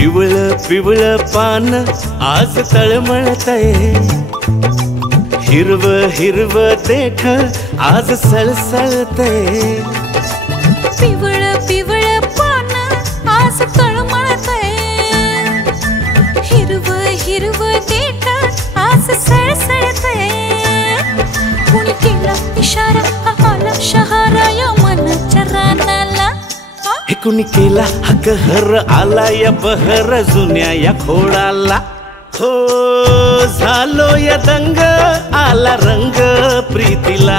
पिवळ पिवळ पान आज तळमळतय, हिरव हिरव देठ आज सळसळतय. पिवळ पिवळ पान आज तळमळतय, हिरव हिरव देठ आज सळसळतय. कुणी केला इशारा आला शहारा या मनाच्या रानाला. हे कुणी केला हा कहर आला या बहर जुन्या या खोडाला. हो झालो या दंग आला रंग प्रीतीला.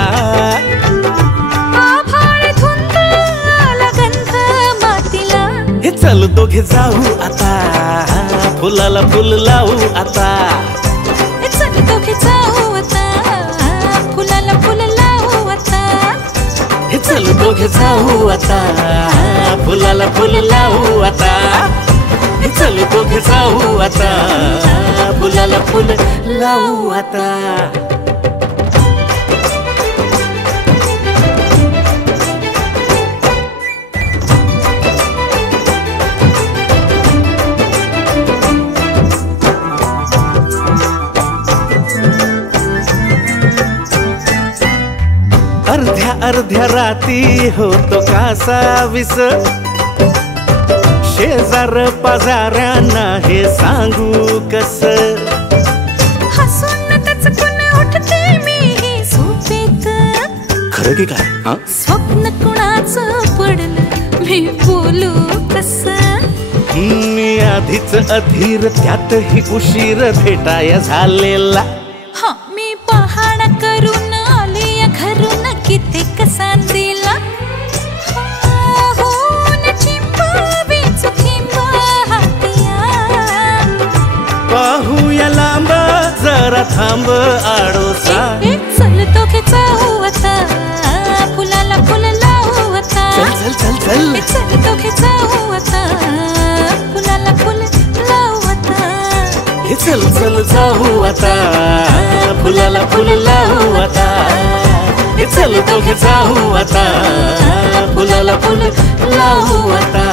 आभाळ धुंद आला गंध मातीला. हे चल दोघे जाऊ आता फुलाला फुल लावू आता. हे चल दोघे जाऊ आता फुलाला फुल लावू आता. हे चल दोघे जाऊ आता फुलाला फुल लावू आता. हे चल दोघे जाऊ आता फुलाला फुल लावू आता. अर्ध्या अर्ध्या राती होतो कासा विस, शेजार पाजाऱ्यांना हे सांगू कस. हसून टचकून उठते मी झोपेत. खरं की काय स्वप्न कुणाचं पडलं मी बोलू कस. मी आधीच अधीर त्यातही उशीर भेटाया झालेला. हा मी पहाणा करून आले या घरून कित्येक सांजेला. पाहूया लांब जरा थांब आडोसा. चल दोघे जाऊ आता फुलाला फुल लावू आता. चल चल चल चल चल दोघे जाऊ आता फुलाला फुल लावू आता. हे चल चल जाऊ आता फुलाला फुल लावू आता. हे चल दोघे जाऊ आता फुलाला फुल लावू आता.